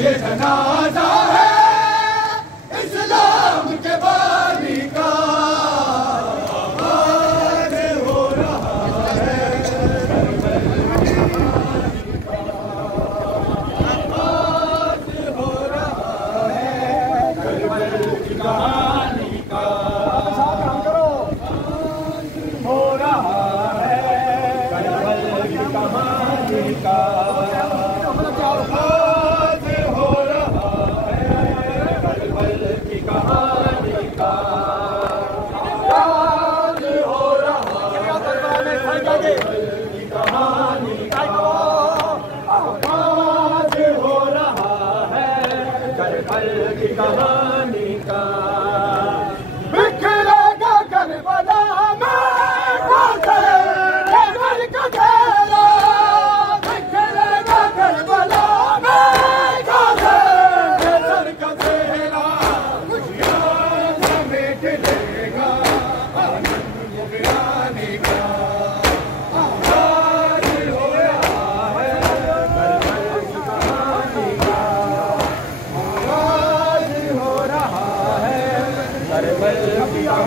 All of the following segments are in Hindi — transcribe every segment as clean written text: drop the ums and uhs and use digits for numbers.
ये जनाजा है इस्लाम के बानी का, आगाज़ हो रहा है आगाज़ हो रहा है करबल की कहानी का, हो रहा है करबल की कहानी का, आगाज़ हो रहा है करबल की कहानी का, आगाज़ हो रहा है करबल की कहानी का, आगाज़ हो रहा है करबल की कहानी का। बिखरेगा करबला में करबल का घेरा, बिखरेगा करबला में करबल का घेरा, खुशियाँ समेट लेगा आनंद वीरानी का, आगाज़ हो रहा है करबल की कहानी का, आगाज़ हो रहा है करबल की कहानी का,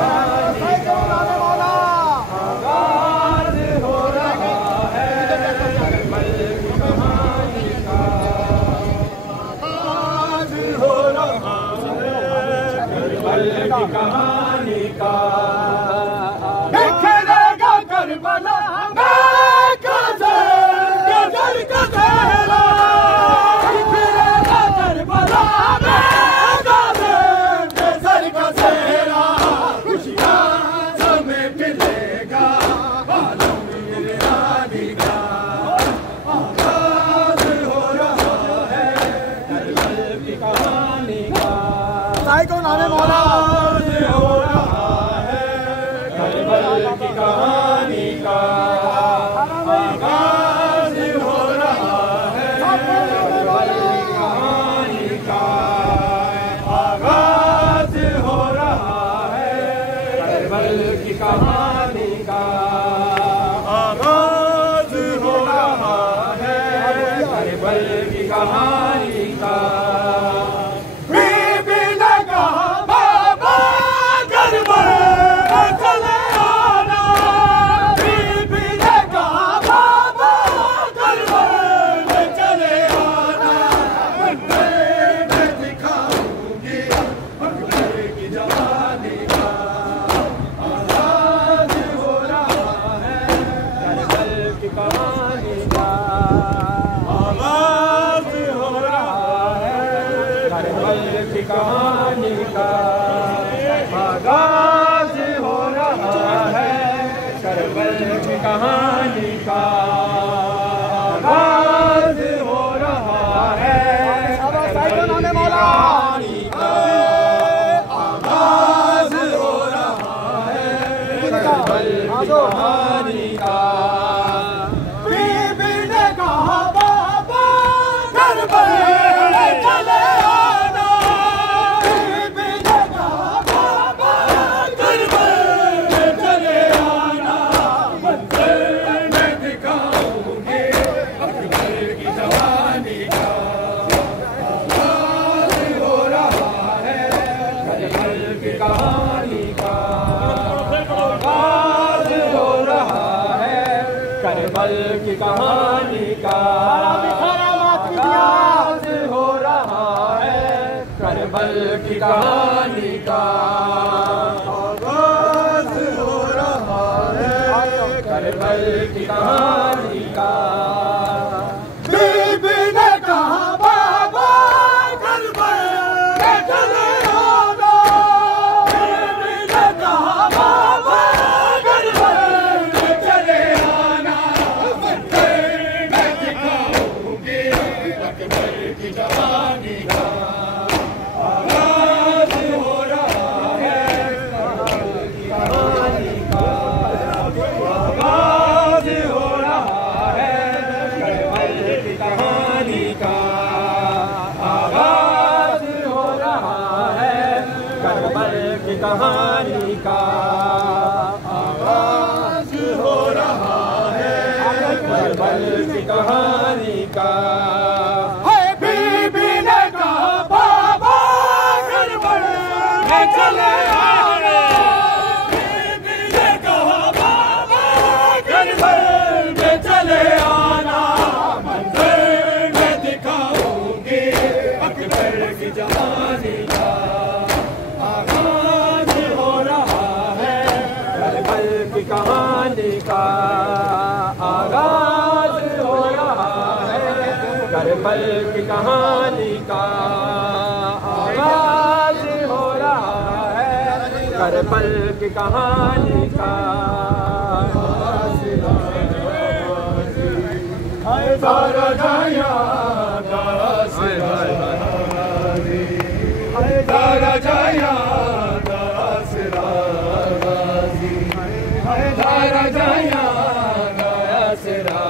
आगाज़ हो रहा है करबल की कहानी का, आगाज़ हो रहा है करबल की कहानी का। बिखरेगा करबला में करबल का घेरा, बिखरेगा करबला में करबल का घेरा, खुशियाँ समेट लेगा आलम वीरानी का, आगाज़ हो रहा है करबल की कहानी का, आगाज़ हो रहा है करबल की कहानी का, आगाज़ हो रहा है करबल की कहानी का, आगाज़ हो रहा है करबल की कहानी का, आगाज़ हो रहा है करबल की कहानी का। बीबी ने कहा बाबा करबल चले आना, बीबी ने कहा बाबा करबल चले आना, मंदिर में दिखाऊंगी अकबर की जवानी का, आगाज़ हो रहा है करबल की कहानी का, आगाज़ हो रहा है करबल की कहानी का, आगाज़ हो रहा है करबल की कहानी का, आगाज़ हो रहा है करबल की कहानी का, आगाज़ हो रहा है करबल की कहानी का। बीबी ने कहा बाबा करबल चले आना, बीबी ने कहा बाबा करबल चले आना, मंदिर में दिखाऊंगी अकबर की जवानी का, आगाज़ हो रहा है करबल की कहानी का, आगाज़ हो रहा है करबल की कहानी का, आगाज़ हो रहा है करबल की कहानी का, आगाज़ हो रहा है करबल की कहानी का। बीबी ने कहा बाबा करबल चले आना, बीबी ने कहा बाबा करबल चले आना, मंदिर में दिखाऊंगी अकबर की जवानी का, आगाज़ हो रहा है करबल की कहानी का, आगाज़ हो रहा है करबल की कहानी का, आगाज़ हो रहा है करबल की कहानी का, आगाज़ हो रहा है करबल की कहानी का। बीबी ने करबल की कहानी का आगाज हो रहा है, करबल की कहानी का। सारा जाया सारा जाया सारा जाया सारा जाया सारा जाया दाया सिरा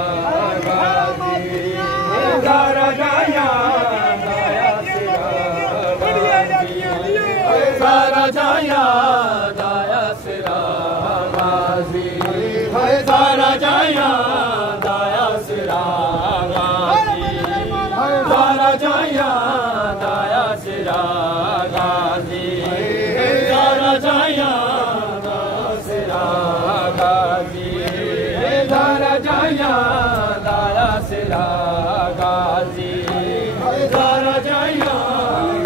गाजी सारा जाया दाया सिरा गाजी सारा जाया दाया सिरा गाजी सारा जाया दाया सिरा गाजी सारा जाया दाया सिरा गाजी सारा जाया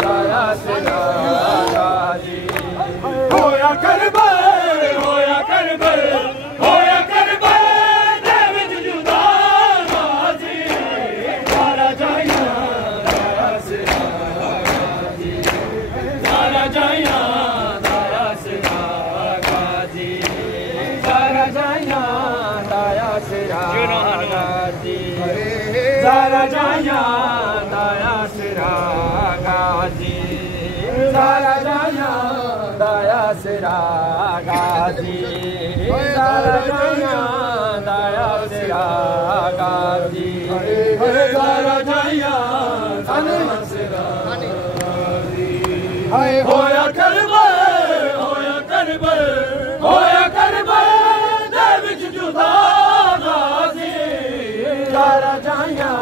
दाया सिरा गाजी। होया करबल होया करबल होया करबल देव जुदा गाजी सारा जाया दाया सिरा गाजी सारा जाया दाया सिरा गाजी सारा जाया दाया सिरा गाजी सारा जाया दाया सिरा गाजी सारा जाया दाया सिरा गाजी सारा जाया दाया सिरा गाजी सारा जाया दाया सिरा गाजी। होया करबल होया करबल होया करबल देव जुदा गाजी सारा जाया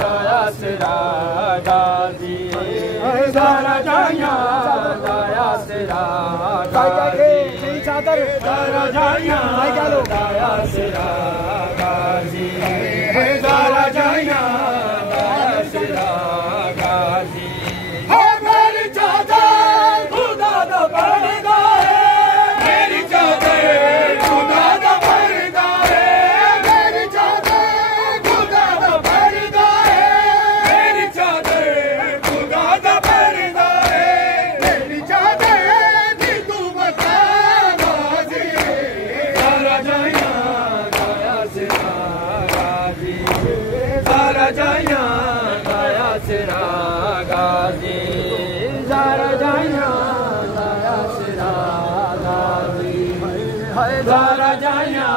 दाया सिरा गाजी सारा जाया दाया सिरा गाजी सारा जाया दाया सिरा गाजी सारा जाया दाया सिरा गाजी। मेरी चादर खुदा दा पर्दा है, मेरी चादर खुदा दा पर्दा है, मेरी चादर खुदा दा पर्दा है, मेरी चादर खुदा दा पर्दा है, मेरी चादर दी तू बता गाजी सारा जाया दाया सिरा गाजी सारा जाया दाया सिरा गाजी सारा जाया दाया सिरा गाजी सारा जाया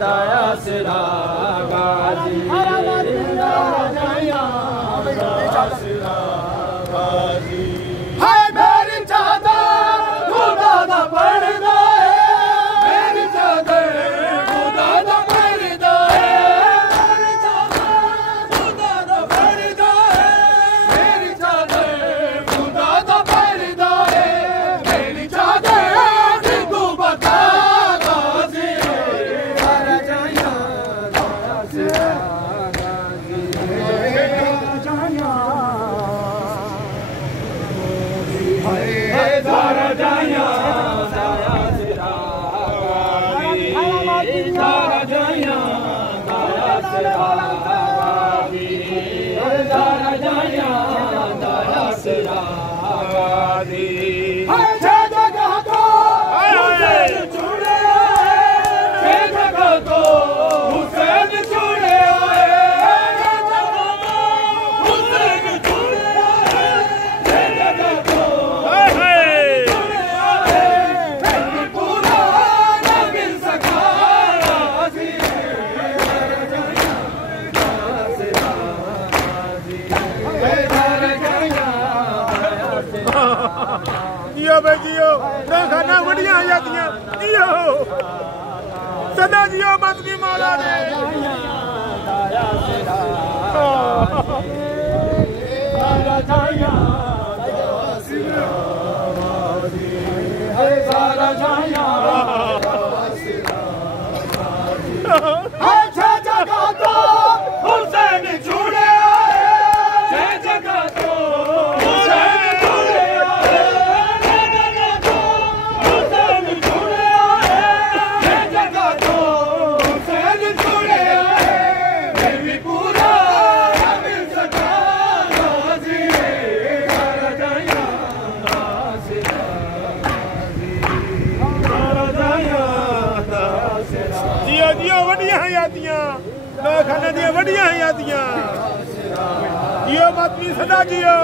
दाया सिरा गाजी सारा जाया दाया सिरा गाजी। मेरी चादर खुदा दा पर्दा है, मेरी चादर खुदा दा पर्दा है, मेरी चादर खुदा दा पर्दा है, मेरी चादर खुदा दा पर्दा है, मेरी चादर दी तू बता गाजी सारा जाया दाया सिरा गाजी सारा जाया दाया सिरा गाजी सारा जाया दाया सिरा गाजी सारा जाया दाया सिरा गाजी। छह जगह तो हुसैन छुड़े आए, छह जगह तो हुसैन छुड़े आए, छह जगह तो हुसैन छुड़े आए, छह जगह तो छुड़े आए, फिर भी पूरा न मिल सका गाजी सारा जाया दाया सिरा गाजी सारा जाया दाया सिरा। जियो भाई जियो, ना खाना बढ़िया जातियां जियो, सदा जियो मत की मौला ने। दाया सिरा सारा जाया दाया सिरा गाजी सारा जाया दाया सिरा गाजी। छह जगह तो हुसैन छुड़े आए, छह जगह तो हुसैन छुड़े आए, छह जगह तो हुसैन छुड़े आए, छह जगह तो हुसैन छुड़े आए, फिर भी पूरा न मिल सका वड्डियां यादियां जियो मातमी सदा जियो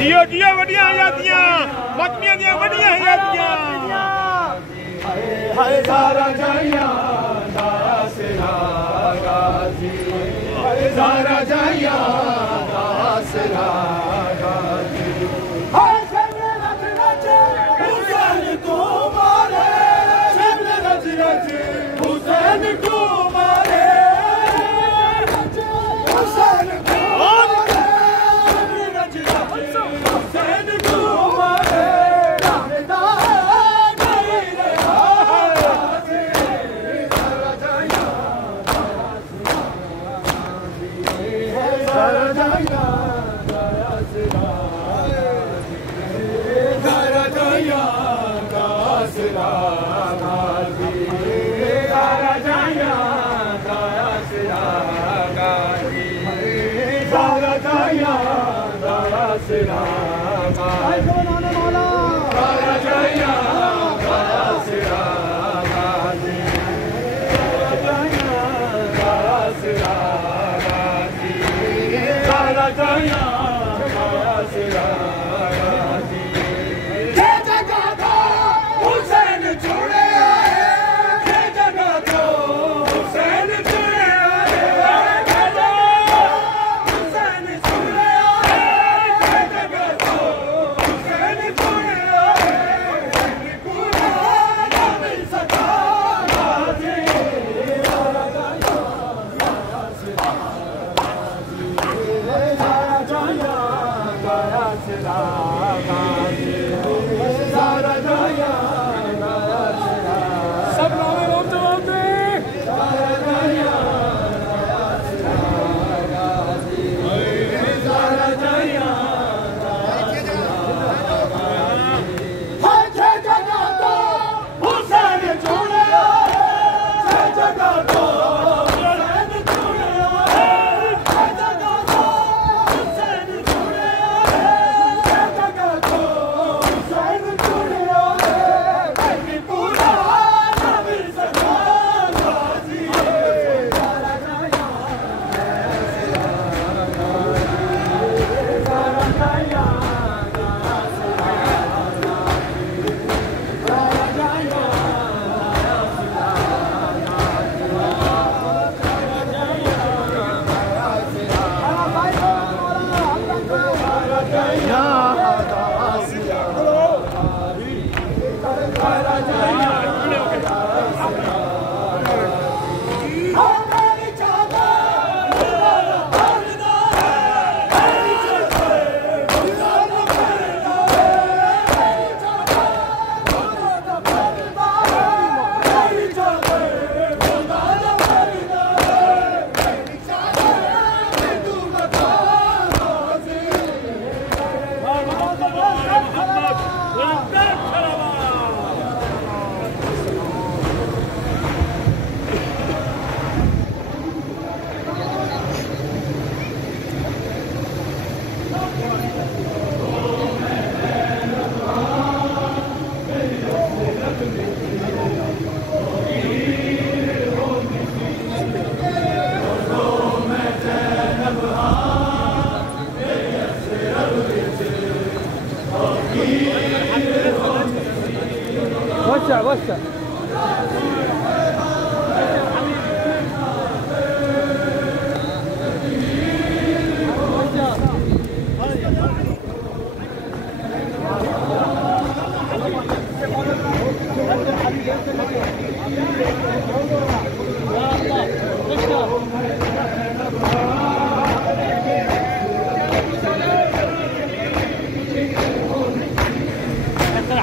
जियो जियो वड्डियां यादियां मातमियां दी वड्डियां यादियां हाय सारा जाइया दाया सिरा गाजी हाय सारा जाइया दाया सिरा गाजी हाय शब्द रच रच हुसैन को मारे शब्द रच रच हुसैन को मारे हुसैन को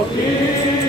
Okay.